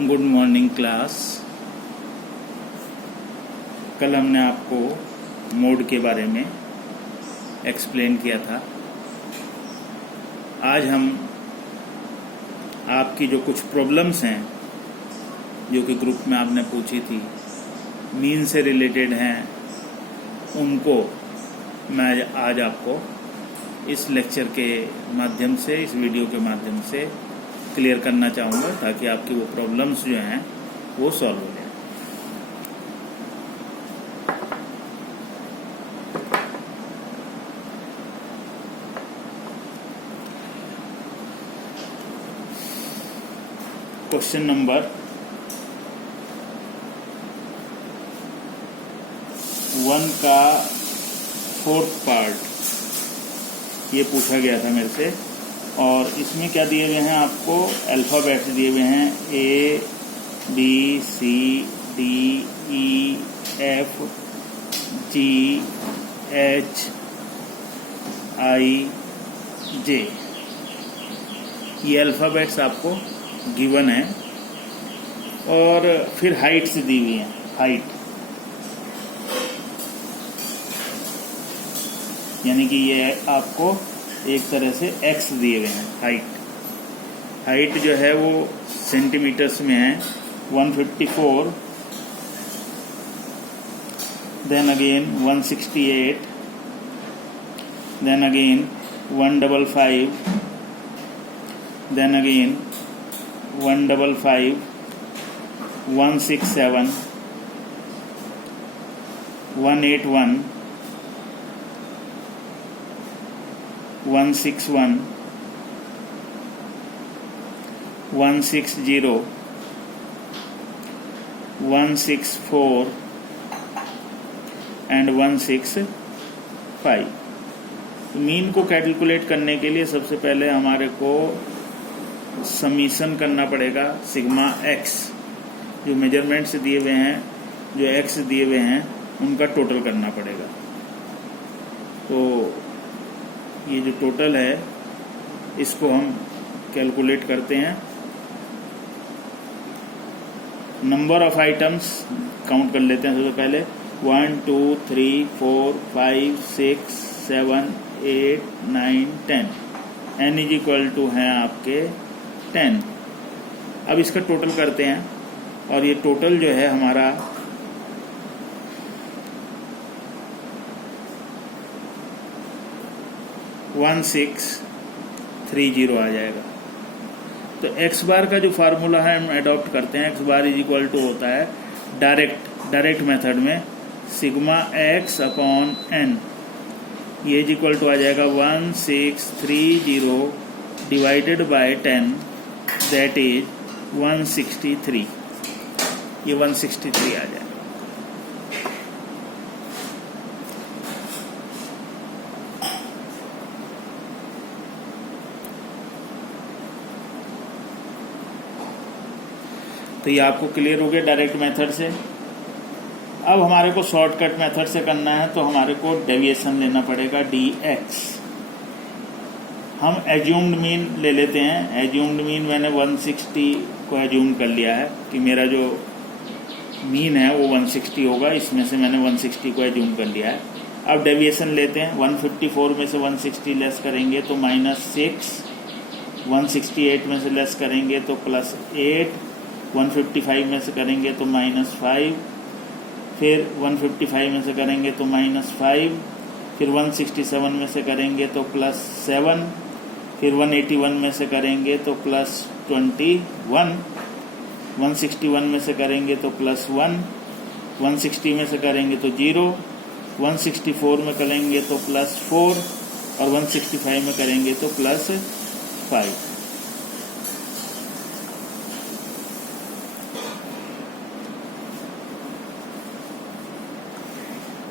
Good morning class. कल हमने आपको मोड के बारे में एक्सप्लेन किया था। आज हम आपकी जो कुछ प्रॉब्लम्स हैं जो कि ग्रुप में आपने पूछी थी, मीन से रिलेटेड हैं, उनको मैं आज आपको इस लेक्चर के माध्यम से, इस वीडियो के माध्यम से क्लियर करना चाहूँगा ताकि आपकी वो प्रॉब्लम्स जो हैं वो सॉल्व हो जाए। क्वेश्चन नंबर 1 का 4th पार्ट ये पूछा गया था मेरे से, और इसमें क्या दिए हुए हैं आपको? अल्फ़ाबेट्स दिए हुए हैं A B C D E F G H I J। ये अल्फ़ाबेट्स आपको गिवन है, और फिर हाइट्स दी हुई हैं। हाइट यानी कि ये आपको एक तरह से x दिए हुए हैं। हाइट जो है वो सेंटीमीटर्स में है 154, then again 168, then again 155, then again 155, 167, 181, 161, 160, 164 and 165। Mean को कैलकुलेट करने के लिए सबसे पहले हमारे को समीशन करना पड़ेगा सिग्मा एक्स। जो मेजरमेंट्स दिए हुए हैं, जो एक्स दिए हुए हैं, उनका टोटल करना पड़ेगा। तो ये जो टोटल है इसको हम कैलकुलेट करते हैं। नंबर ऑफ आइटम्स काउंट कर लेते हैं सबसे पहले। 1 2 3 4 5 6 7 8 9 10। n इज इक्वल टू हैं आपके 10। अब इसका टोटल करते हैं, और ये टोटल जो है हमारा 1630 आ जाएगा। तो x बार का जो फार्मूला है हम अडॉप्ट करते हैं। x bar is equal to होता है डायरेक्ट मेथड में सिग्मा x अपॉन n। ये इज इक्वल टू आ जाएगा 1630 डिवाइडेड बाय 10, दैट इज 163। ये 163 आ जाएगा। तो ये आपको क्लियर हो गया डायरेक्ट मेथड से। अब हमारे को शॉर्टकट मेथड से करना है, तो हमारे को डेविएशन लेना पड़ेगा dx। हम एज्यूम्ड मीन ले लेते हैं। एज्यूम्ड मीन मैंने 160 को एज्यूम कर लिया है कि मेरा जो मीन है वो 160 होगा। इसमें से मैंने 160 को एज्यूम कर लिया है। अब डेविएशन लेते हैं। 154 में से 160 लेस करेंगे तो -6, 168 में से लेस करेंगे तो +8, 155 में से करेंगे तो -5, फिर 155 में से करेंगे तो -5, फिर 167 में से करेंगे तो +7, फिर 181 में से करेंगे तो +21, 161 में से करेंगे तो +1, 160 में से करेंगे तो 0, 164 में करेंगे तो +4, और 165 में करेंगे तो +5।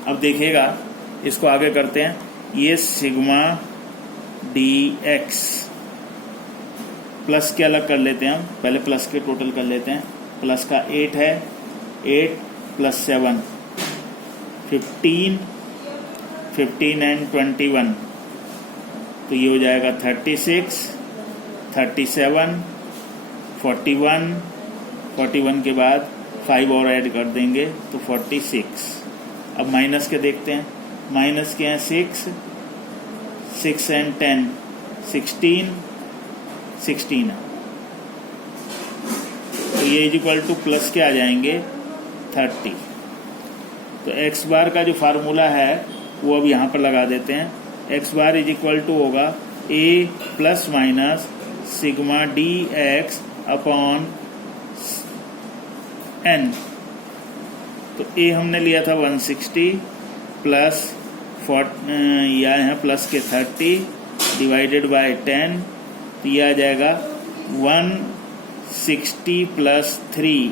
अब देखिएगा, इसको आगे करते हैं। ये सिग्मा dx प्लस के अलग कर लेते हैं हम। पहले प्लस के टोटल कर लेते हैं। प्लस का 8 है, 8 + 7 15, 15 एंड 21, तो ये हो जाएगा 36, 37, 41, 41 के बाद 5 और ऐड कर देंगे तो 46। अब माइनस के देखते हैं, माइनस के हैं 6 एंड 10 16 है, तो ये इक्वल टू प्लस के आ जाएंगे 30। तो एक्स बार का जो फार्मूला है वो अब यहाँ पर लगा देते हैं। X bar is equal to होगा a plus minus sigma d x upon n। तो a हमने लिया था 160 प्लस या यहाँ प्लस के 30 डिवाइडेड बाय 10, तो ये आ जाएगा 160 प्लस 3,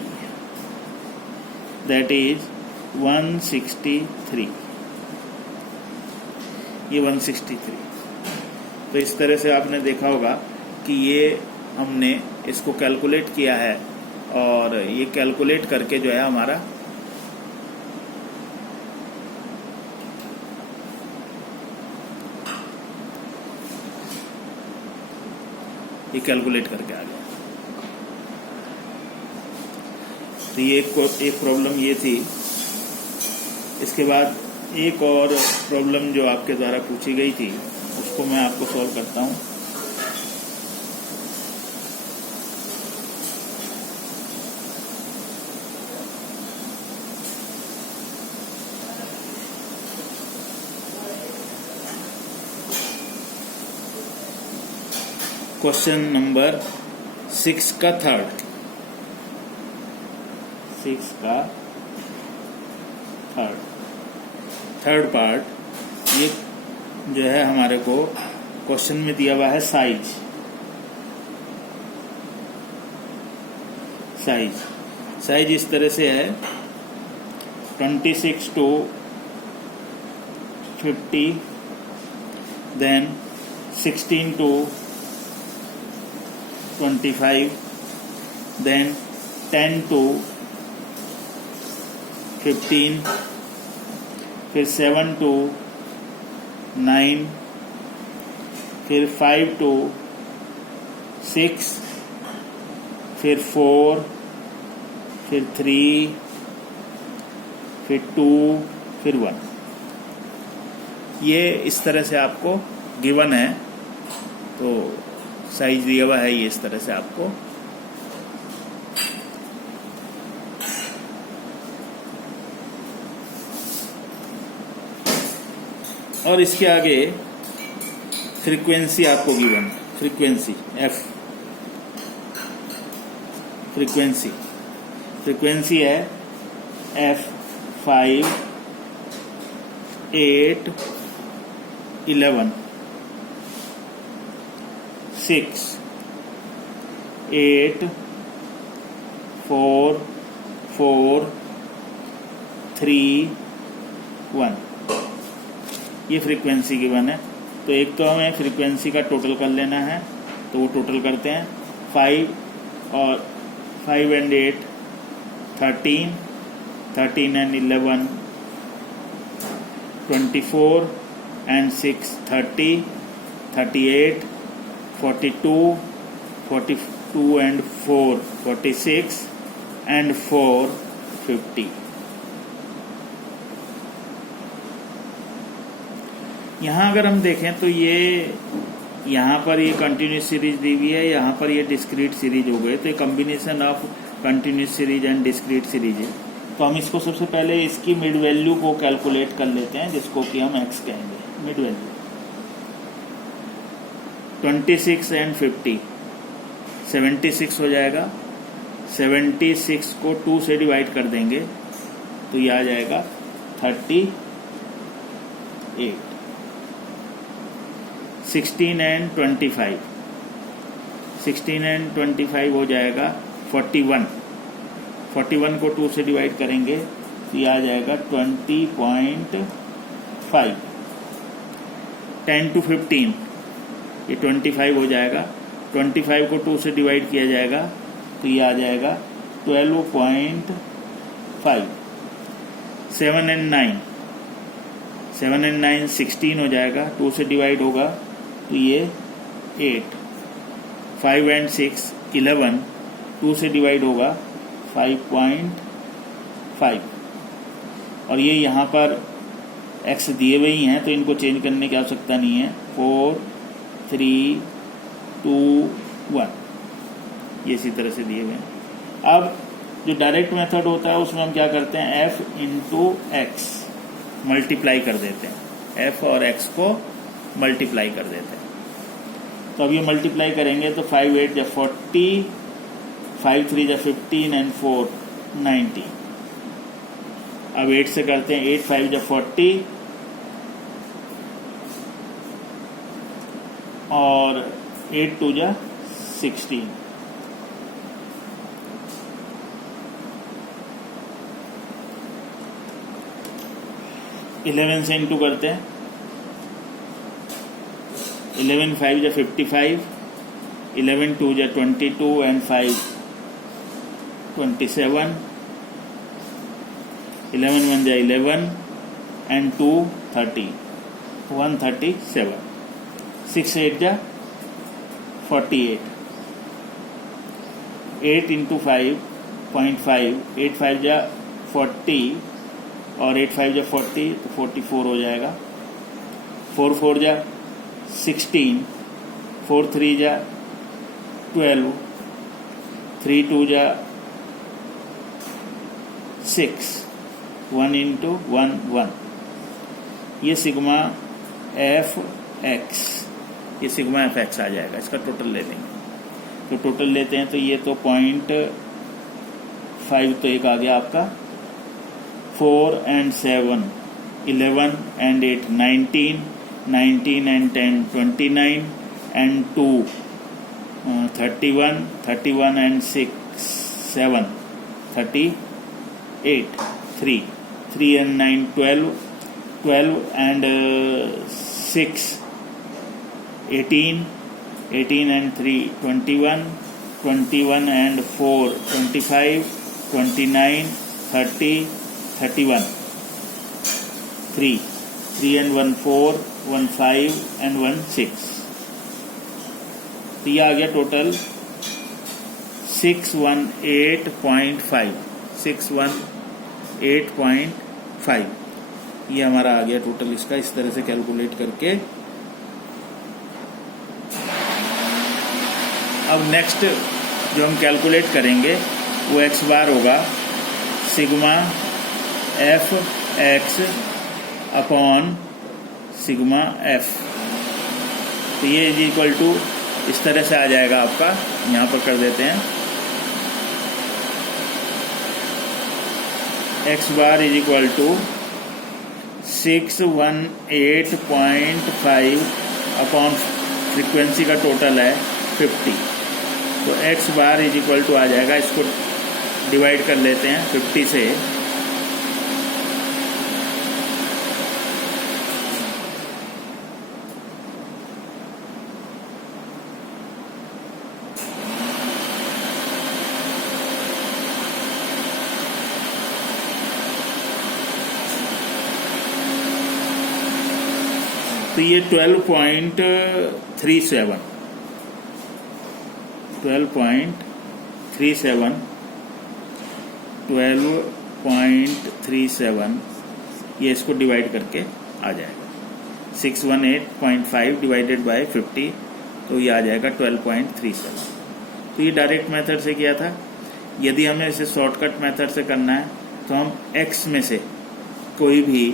दैट इज 163। ये 163। तो इस तरह से आपने देखा होगा कि ये हमने इसको कैलकुलेट किया है, और ये कैलकुलेट करके जो है हमारा ये कैलकुलेट करके आ गया। तो ये एक प्रॉब्लम ये थी। इसके बाद एक और प्रॉब्लम जो आपके द्वारा पूछी गई थी उसको मैं आपको सॉल्व करता हूँ। क्वेश्चन नंबर 6 का थर्ड पार्ट, ये जो है हमारे को क्वेश्चन में दिया हुआ है साइज इस तरह से है 26 to 50, then 16 to 25, then 10 to 15, फिर 7 to 9, फिर 5 to 6, फिर 4, फिर 3, फिर 2, फिर 1। ये इस तरह से आपको गिवन है, तो साइज दिया हुआ है ये इस तरह से आपको। और इसके आगे फ्रीक्वेंसी आपको गिवन, फ्रीक्वेंसी f, फ्रीक्वेंसी है f5 8 11 6 8 4 4 3 1। ये फ्रीक्वेंसी गिवन है। तो एक तो हमें फ्रीक्वेंसी का टोटल कर लेना है, तो वो टोटल करते हैं। 5 and 8 13, 13 and 11 24 and 6 30, 38 42, 42 and 4 46 and 4 50। यहाँ अगर हम देखें तो ये यहाँ पर ये कंटिन्यूस सीरीज दी हुई है, यहाँ पर ये डिस्क्रीट सीरीज हो गए। तो ये combination of continuous series and discrete series है। तो हम इसको सबसे पहले इसकी मिड वैल्यू को कैलकुलेट कर लेते हैं, जिसको कि हम x कहेंगे। मिड वैल्यू 26 and 50 76 हो जाएगा। 76 को 2 से डिवाइड कर देंगे तो ये आ जाएगा 38। 16 and 25 हो जाएगा 41। 41 को 2 से डिवाइड करेंगे तो ये आ जाएगा 20.5। 10 to 15 ये 25 हो जाएगा। 25 को 2 से डिवाइड किया जाएगा तो ये आ जाएगा 12.5। 7 and 9 16 हो जाएगा। 2 से डिवाइड होगा तो ये 8। 5 and 6 11, 2 से डिवाइड होगा 5.5 और ये यहाँ पर x दिए हुए ही हैं तो इनको चेंज करने की आवश्यकता नहीं है। 4, 3, 2, 1 ये इसी तरह से दिए हुए हैं। अब जो डायरेक्ट मेथड होता है उसमें हम क्या करते हैं, f इंटू एक्स मल्टीप्लाई कर देते हैं, f और x को मल्टीप्लाई कर देते हैं। तो अब ये मल्टीप्लाई करेंगे तो 5 8 जा 40, 5 3 जा 15 एंड 4 90। अब 8 से करते हैं, 8 5 जा 40 और 8 2 जा 16। 11 से इंटू करते हैं, 11 5 जा 55, 11 2 जा 22 एंड 5 27, 11 1 जा 11 एंड 2 30 137, 6 8 जा 48, 8 इंटू 5.5, 8 5 जा 40 और 8 5 जा 40 तो 44 हो जाएगा। 4 4 जा 16, 4 3 जा 12, 3 2 जा 6, 1 इंटू 1 1। ये सिग्मा एफ एक्स, ये सिग्मा एफ एक्स आ जाएगा। इसका टोटल ले लेंगे तो टोटल लेते हैं तो ये तो 0.5 तो एक आ गया आपका, 4 and 7 11 and 8 19, 19 and 10 29 and 2 31, 31 and 6 7 38, 3 and 9 12, 12 and 6 18, 18 and 3 21, 21 and 4 25, 29 30 31, 3 and 1 4, 1 5 and 1 6। तो ये आ गया टोटल 618.5, 618.5 ये हमारा आ गया टोटल। इसका इस तरह से कैलकुलेट करके अब नेक्स्ट जो हम कैलकुलेट करेंगे वो x बार होगा sigma F x upon sigma F. तो ये इज इक्वल टू इस तरह से आ जाएगा आपका, यहाँ पर कर देते हैं x bar is equal to 618.5 upon frequency का टोटल है 50। तो x bar is equal to आ जाएगा, इसको डिवाइड कर लेते हैं 50 से, तो ये 12.37 ये इसको डिवाइड करके आ जाएगा 618.5 डिवाइडेड बाय 50, तो ये आ जाएगा 12.37। तो ये डायरेक्ट मेथड से किया था। यदि हमें इसे शॉर्टकट मेथड से करना है तो हम x में से कोई भी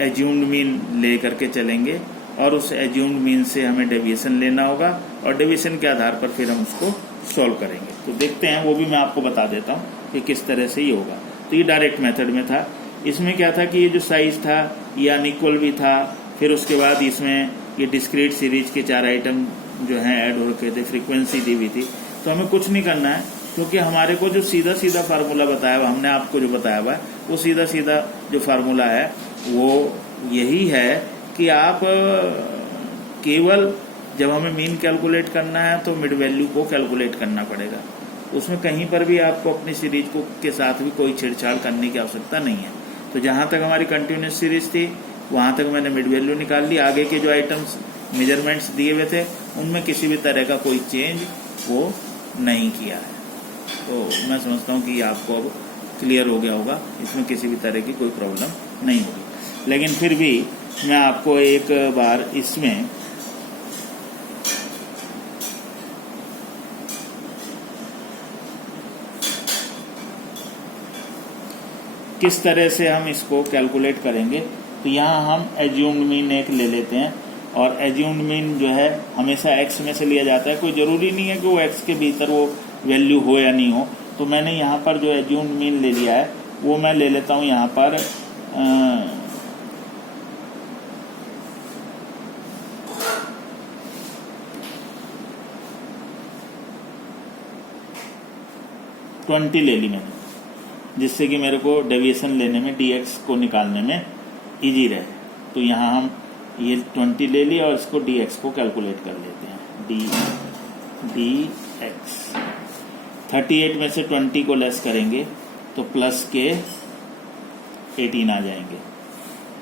एज्यूम्ड मीन ले करके चलेंगे और उस एज्यूम्ड मीन से हमें डेविएशन लेना होगा और डेविएशन के आधार पर फिर हम उसको सॉल्व करेंगे। तो देखते हैं, वो भी मैं आपको बता देता हूँ कि किस तरह से ये होगा। तो ये डायरेक्ट मेथड में था। इसमें क्या था कि ये जो साइज था ये अनइक्वल भी था, फिर उसके बाद इसमें ये डिस्क्रीट सीरीज के 4 आइटम जो हैं ऐड हो रखे थे, फ्रीक्वेंसी दी हुई थी। तो हमें कुछ नहीं करना है क्योंकि हमारे को जो सीधा सीधा फार्मूला बताया हुआ, हमने आपको जो बताया हुआ है वो सीधा सीधा जो फार्मूला है वो यही है कि आप केवल जब हमें मीन कैलकुलेट करना है तो मिड वैल्यू को कैलकुलेट करना पड़ेगा। उसमें कहीं पर भी आपको अपनी सीरीज को के साथ भी कोई छेड़छाड़ करने की आवश्यकता नहीं है। तो जहाँ तक हमारी कंटिन्यूस सीरीज थी वहाँ तक मैंने मिड वैल्यू निकाल ली। आगे के जो आइटम्स मेजरमेंट्स दिए हुए थे उनमें किसी भी तरह का कोई चेंज वो नहीं किया है। तो मैं समझता हूँ कि आपको अब क्लियर हो गया होगा, इसमें किसी भी तरह की कोई प्रॉब्लम नहीं होगी। लेकिन फिर भी मैं आपको एक बार इसमें किस तरह से हम इसको कैलकुलेट करेंगे, तो यहाँ हम एज्यूम्ड मीन एक ले लेते हैं, और एज्यूम्ड मीन जो है हमेशा एक्स में से लिया जाता है। कोई ज़रूरी नहीं है कि वो एक्स के भीतर वो वैल्यू हो या नहीं हो। तो मैंने यहाँ पर जो एज्यूम्ड मीन ले लिया है वो मैं ले लेता हूँ यहाँ पर 20 ले ली मैंने, जिससे कि मेरे को डेविएशन लेने में dx को निकालने में इजी रहे। तो यहाँ हम ये 20 ले लिया और इसको dx को कैलकुलेट कर लेते हैं। dx 38 में से 20 को लेस करेंगे तो प्लस के 18 आ जाएंगे।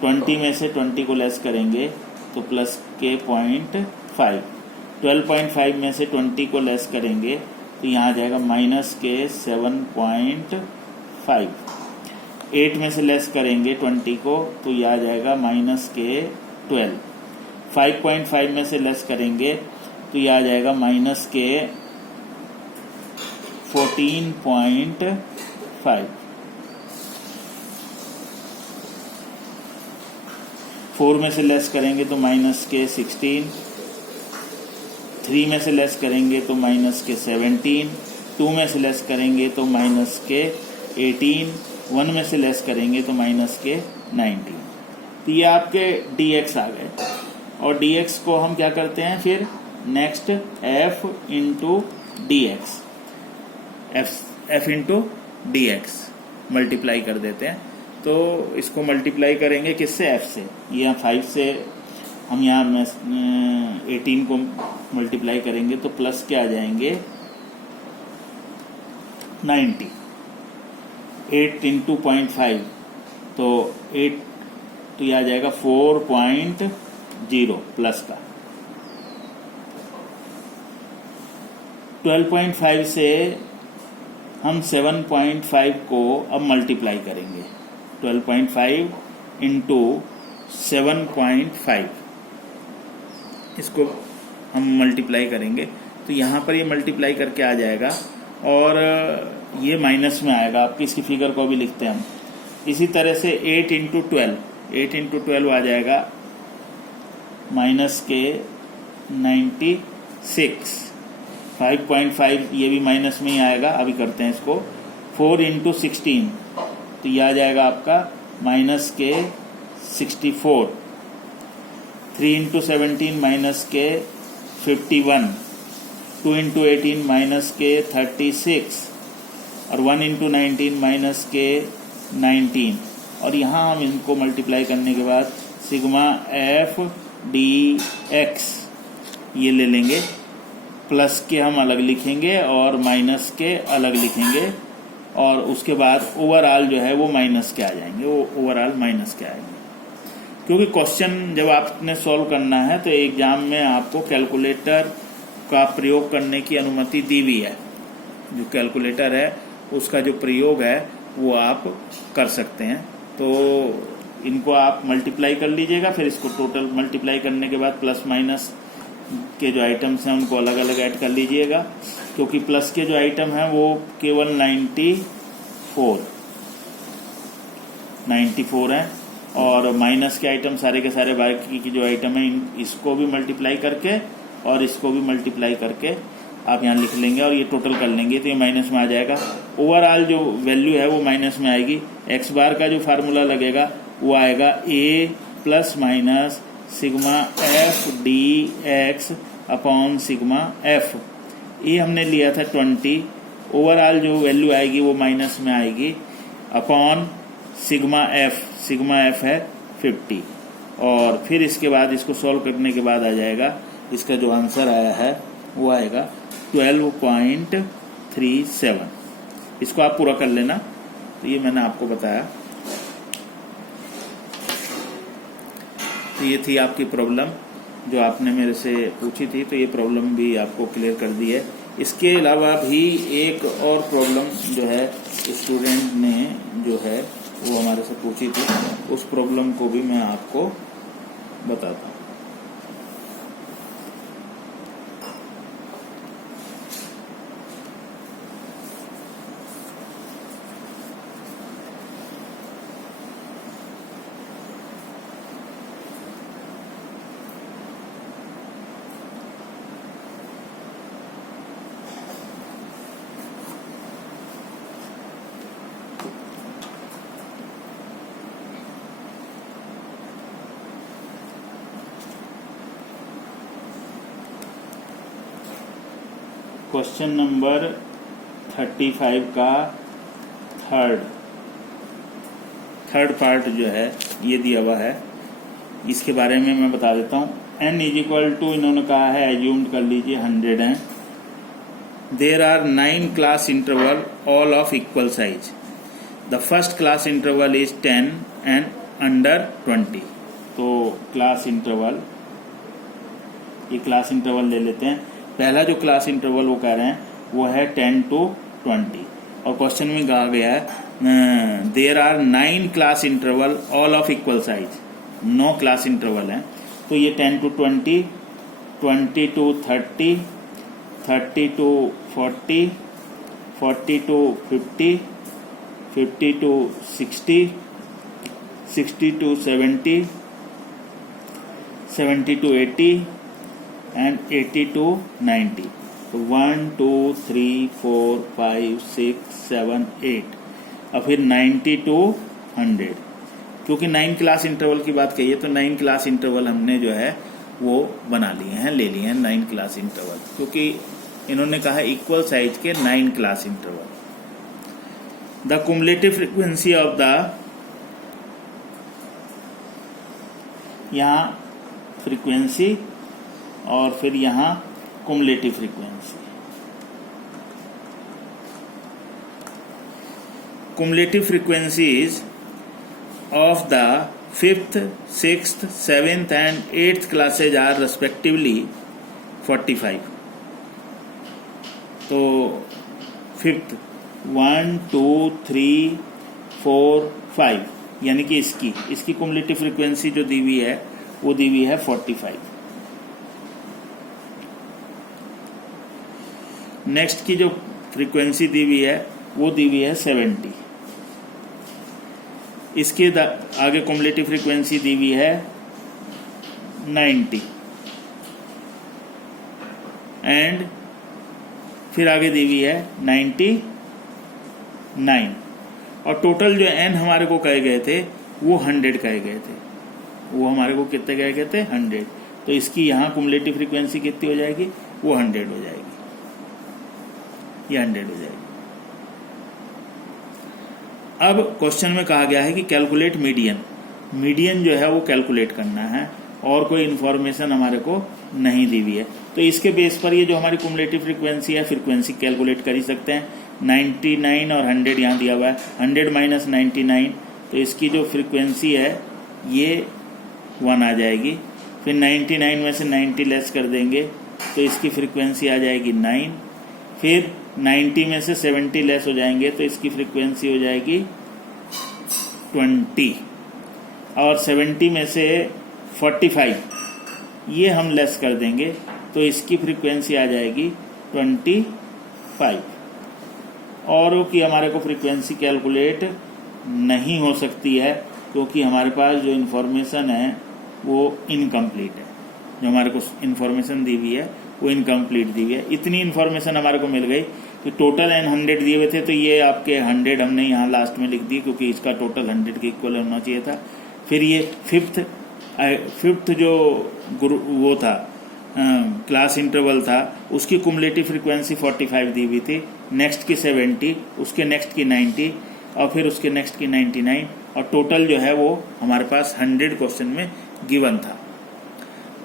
20 में से 20 को लेस करेंगे तो प्लस के 0.5। 12.5 में से 20 को लेस करेंगे तो यहाँ आ जाएगा माइनस के 7.5। 8 में से लेस करेंगे 20 को तो यह आ जाएगा माइनस के 12। 5.5 में से लेस करेंगे तो यह आ जाएगा माइनस के 14.5। 4 में से लेस करेंगे तो माइनस के 16। 3 में से लेस करेंगे तो माइनस के 17। 2 में से लेस करेंगे तो माइनस के 18। 1 में से लेस करेंगे तो माइनस के 19। तो ये आपके dx आ गए, और dx को हम क्या करते हैं फिर next f into D x, F into D x multiply कर देते हैं। तो इसको मल्टीप्लाई करेंगे किससे, f से। यहाँ 5 से हम यहाँ 18 को मल्टीप्लाई करेंगे तो प्लस के आ जाएंगे 90। 8 इंटू 0.5 तो 8, तो यह आ जाएगा 4.0 प्लस का। 12.5 से हम 7.5 को अब मल्टीप्लाई करेंगे। 12.5 इंटू 7.5 इसको हम मल्टीप्लाई करेंगे तो यहाँ पर ये मल्टीप्लाई करके आ जाएगा, और ये माइनस में आएगा। आपकी इसकी फिगर को भी लिखते हैं हम। इसी तरह से 8 इंटू 12 आ जाएगा माइनस के 96। 5.5 ये भी माइनस में ही आएगा, अभी करते हैं इसको। 4 इंटू 16 तो यह आ जाएगा आपका माइनस के 64। 3 इंटू 17 माइनस के 51। 2 इंटू 18 माइनस के 36, और 1 इंटू 19 माइनस के 19। और यहाँ हम इनको मल्टीप्लाई करने के बाद सिग्मा एफ डी एक्स ये ले लेंगे। प्लस के हम अलग लिखेंगे और माइनस के अलग लिखेंगे, और उसके बाद ओवरऑल जो है वो माइनस के आ जाएंगे, वो ओवरऑल माइनस के आएंगे। क्योंकि क्वेश्चन जब आपने सॉल्व करना है तो एग्जाम में आपको कैलकुलेटर का प्रयोग करने की अनुमति दी हुई है। जो कैलकुलेटर है उसका जो प्रयोग है वो आप कर सकते हैं। तो इनको आप मल्टीप्लाई कर लीजिएगा, फिर इसको टोटल मल्टीप्लाई करने के बाद प्लस माइनस के जो आइटम्स हैं उनको अलग अलग ऐड कर लीजिएगा, क्योंकि प्लस के जो आइटम हैं वो केवल 94 हैं, और माइनस के आइटम सारे के सारे बाकी की जो आइटम है इसको भी मल्टीप्लाई करके और इसको भी मल्टीप्लाई करके आप यहाँ लिख लेंगे, और ये टोटल कर लेंगे तो ये माइनस में आ जाएगा। ओवरऑल जो वैल्यू है वो माइनस में आएगी। एक्स बार का जो फार्मूला लगेगा वो आएगा A plus minus sigma F D x upon sigma F. ये हमने लिया था 20, ओवरऑल जो वैल्यू आएगी वो माइनस में आएगी, अपॉन सिग्मा एफ है 50। और फिर इसके बाद इसको सॉल्व करने के बाद आ जाएगा, इसका जो आंसर आया है वो आएगा 12.37। इसको आप पूरा कर लेना। तो ये मैंने आपको बताया। तो ये थी आपकी प्रॉब्लम जो आपने मेरे से पूछी थी, तो ये प्रॉब्लम भी आपको क्लियर कर दी है इसके अलावा भी एक और प्रॉब्लम जो है स्टूडेंट ने जो है वो हमारे से पूछी थी, उस प्रॉब्लम को भी मैं आपको बताता हूँ। क्वेश्चन नंबर 35 का थर्ड पार्ट जो है ये दिया हुआ है, इसके बारे में मैं बता देता हूँ। n इज इक्वल टू, इन्होंने कहा है एज्यूम्ड कर लीजिए 100 है। There are 9 class interval all of equal size. The first class interval is 10 and under 20। तो क्लास इंटरवल, ये क्लास इंटरवल ले लेते हैं। पहला जो क्लास इंटरवल वो कह रहे हैं वो है 10 to 20, और क्वेश्चन में कहा गया है there are 9 class interval all of equal size. 9 class interval हैं, तो ये 10 to 20, 20 to 30, 30 to 40, 40 to 50, 50 to 60, 60 to 70, 70 to 80 and 80 to 90। तो 1 2 3 4 5 6 7 8 और फिर 90 to 100। क्योंकि 9 क्लास इंटरवल की बात कही है तो 9 क्लास इंटरवल हमने जो है वो बना लिए हैं, ले लिए हैं 9 क्लास इंटरवल, क्योंकि इन्होंने कहा इक्वल साइज के 9 class interval. The cumulative frequency of the, यहाँ फ्रीक्वेंसी और फिर यहाँ cumulative frequency. Cumulative frequencies of the 5th, 6th, 7th and 8th classes are respectively 45। तो 5th 1 2 3 4 5, यानी कि इसकी कुमुलेटिव फ्रीक्वेंसी जो दी हुई है वो दी हुई है 45। नेक्स्ट की जो फ्रीक्वेंसी दी हुई है वो दी हुई है 70। इसके आगे कुमुलेटिव फ्रीक्वेंसी दी हुई है 90 एंड फिर आगे दी हुई है 99, और टोटल जो n हमारे को कहे गए थे वो 100 कहे गए थे। वो हमारे को कितने कहे गए थे? 100। तो इसकी यहाँ कुमुलेटिव फ्रीक्वेंसी कितनी हो जाएगी? वो 100 हो जाएगी, ये 100 हो जाएगी। अब क्वेश्चन में कहा गया है कि कैलकुलेट मीडियन जो है वो कैलकुलेट करना है, और कोई इन्फॉर्मेशन हमारे को नहीं दी हुई है। तो इसके बेस पर ये जो हमारी कुमुलेटिव फ्रीक्वेंसी है, फ्रीक्वेंसी कैलकुलेट कर ही सकते हैं। 99 और 100 यहाँ दिया हुआ है, 100 माइनस 99, तो इसकी जो फ्रीक्वेंसी है ये 1 आ जाएगी। फिर 99 में से 90 लेस कर देंगे तो इसकी फ्रीक्वेंसी आ जाएगी 9। फिर 90 में से 70 लेस हो जाएंगे तो इसकी फ्रीक्वेंसी हो जाएगी 20, और 70 में से 45 ये हम लेस कर देंगे तो इसकी फ्रीक्वेंसी आ जाएगी 25। और की हमारे को फ्रीक्वेंसी कैलकुलेट नहीं हो सकती है, क्योंकि हमारे पास जो इन्फॉर्मेशन है वो इनकम्प्लीट है। जो हमारे को इन्फॉर्मेशन दी हुई है वो इनकम्प्लीट दी हुई है। इतनी इन्फॉर्मेशन हमारे को मिल गई कि टोटल n 100 दिए हुए थे, तो ये आपके 100 हमने यहाँ लास्ट में लिख दी, क्योंकि इसका टोटल 100 के इक्वल होना चाहिए था। फिर ये फिफ्थ जो वो था क्लास इंटरवल था, उसकी कुमुलेटिव फ्रीक्वेंसी 45 दी हुई थी, नेक्स्ट की 70, उसके नेक्स्ट की 90 और फिर उसके नेक्स्ट की 99, और टोटल जो है वो हमारे पास 100 क्वेश्चन में गिवन था।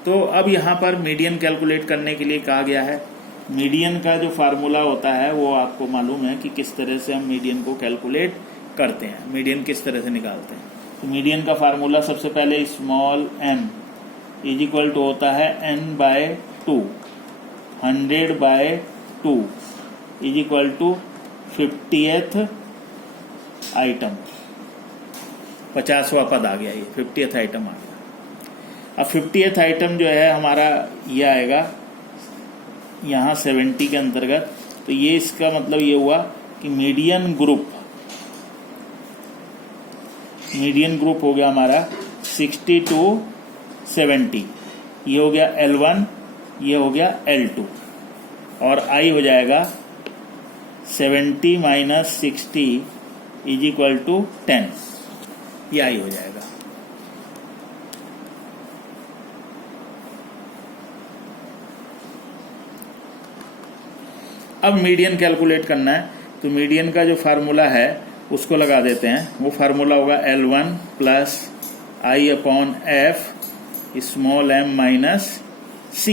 तो अब यहाँ पर मीडियन कैलकुलेट करने के लिए कहा गया है। मीडियन का जो फार्मूला होता है वो आपको मालूम है कि किस तरह से हम मीडियन को कैलकुलेट करते हैं, मीडियन किस तरह से निकालते हैं। तो मीडियन का फार्मूला सबसे पहले small n is equal to होता है n/2, 100/2 2 is equal to 50th item, 50वां पद आ गया, ये 50th आइटम आ गया। अब 50th आइटम जो है हमारा ये आएगा यहाँ 70 के अंतर्गत, तो ये इसका मतलब ये हुआ कि मीडियन ग्रुप हो गया हमारा 60 to 70, ये हो गया L1, ये हो गया L2, और I हो जाएगा 70 - 60 इज इक्वल टू 10, ये I हो जाएगा। अब मीडियन कैलकुलेट करना है, तो मीडियन का जो फार्मूला है उसको लगा देते हैं। वो फार्मूला होगा L1 plus I/F small m minus C।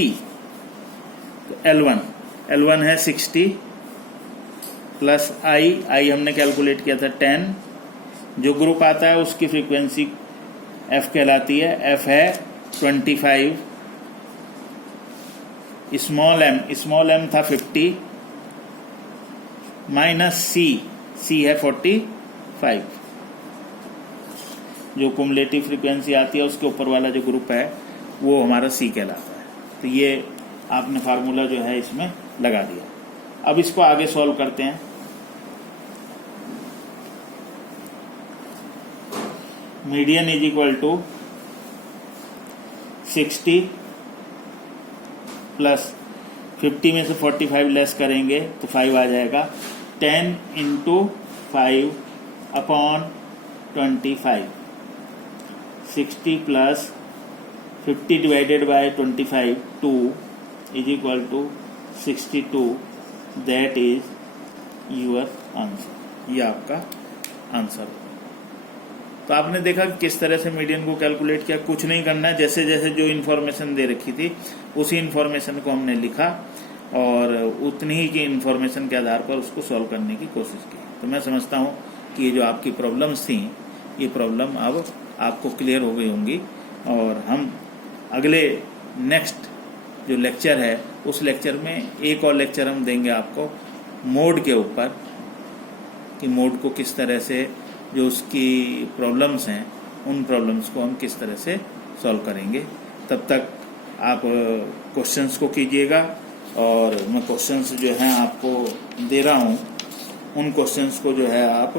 तो L1 है 60 प्लस I हमने कैलकुलेट किया था 10, जो ग्रुप आता है उसकी फ्रीक्वेंसी F कहलाती है, F है 25, स्मॉल m था 50 माइनस C है 45, जो कुमुलेटिव फ्रीक्वेंसी आती है उसके ऊपर वाला जो ग्रुप है वो हमारा C कहलाता है। तो ये आपने फार्मूला जो है इसमें लगा दिया। अब इसको आगे सॉल्व करते हैं। Median is equal to 60 plus 50 में से 45 लेस करेंगे तो 5 आ जाएगा, 10 × 5/25, 60 plus 50 divided by 25 2 is equal to 62, that is your answer. ये आपका आंसर। तो आपने देखा कि किस तरह से मीडियन को कैलकुलेट किया। कुछ नहीं करना है, जैसे जैसे जो इन्फॉर्मेशन दे रखी थी उसी इन्फॉर्मेशन को हमने लिखा और उतनी ही की इन्फॉर्मेशन के आधार पर उसको सॉल्व करने की कोशिश की। तो मैं समझता हूँ कि ये जो आपकी प्रॉब्लम्स थी, ये प्रॉब्लम अब आपको क्लियर हो गई होंगी, और हम अगले नेक्स्ट जो लेक्चर है उस लेक्चर में एक और लेक्चर हम देंगे आपको मोड के ऊपर, कि मोड को किस तरह से, जो उसकी प्रॉब्लम्स हैं उन प्रॉब्लम्स को हम किस तरह से सॉल्व करेंगे। तब तक आप क्वेश्चंस को कीजिएगा, और मैं क्वेश्चंस जो हैं आपको दे रहा हूं, उन क्वेश्चंस को जो है आप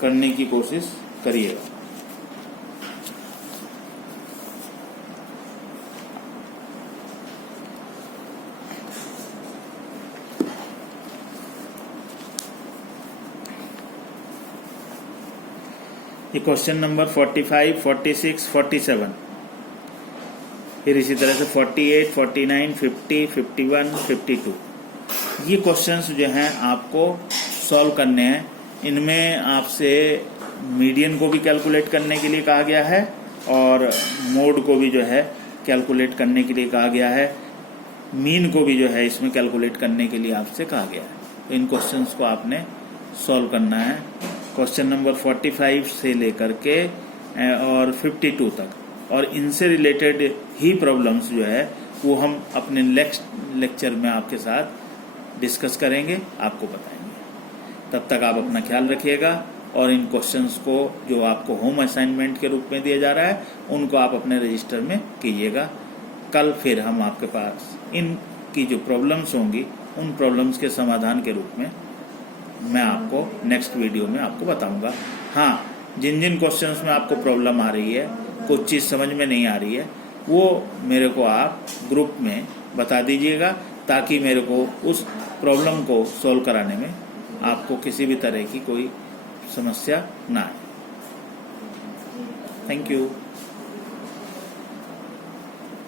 करने की कोशिश करिएगा। ये क्वेश्चन नंबर 45, 46, 47, फिर इसी तरह से 48, 49, 50, 51, 52, ये क्वेश्चंस जो हैं आपको सॉल्व करने हैं। इनमें आपसे मीडियन को भी कैलकुलेट करने के लिए कहा गया है और मोड को भी जो है कैलकुलेट करने के लिए कहा गया है, मीन को भी जो है इसमें कैलकुलेट करने के लिए आपसे कहा गया है। तो इन क्वेश्चंस को आपने सॉल्व करना है, क्वेश्चन नंबर 45 से लेकर के और 52 तक, और इनसे रिलेटेड ही प्रॉब्लम्स जो है वो हम अपने नेक्स्ट लेक्चर में आपके साथ डिस्कस करेंगे, आपको बताएंगे। तब तक आप अपना ख्याल रखिएगा, और इन क्वेश्चंस को जो आपको होम असाइनमेंट के रूप में दिया जा रहा है उनको आप अपने रजिस्टर में कीजिएगा। कल फिर हम आपके पास इनकी जो प्रॉब्लम्स होंगी उन प्रॉब्लम्स के समाधान के रूप में मैं आपको नेक्स्ट वीडियो में आपको बताऊंगा। हाँ, जिन जिन क्वेश्चंस में आपको प्रॉब्लम आ रही है, कुछ चीज़ समझ में नहीं आ रही है, वो मेरे को आप ग्रुप में बता दीजिएगा, ताकि मेरे को उस प्रॉब्लम को सॉल्व कराने में आपको किसी भी तरह की कोई समस्या ना आए। Thank you.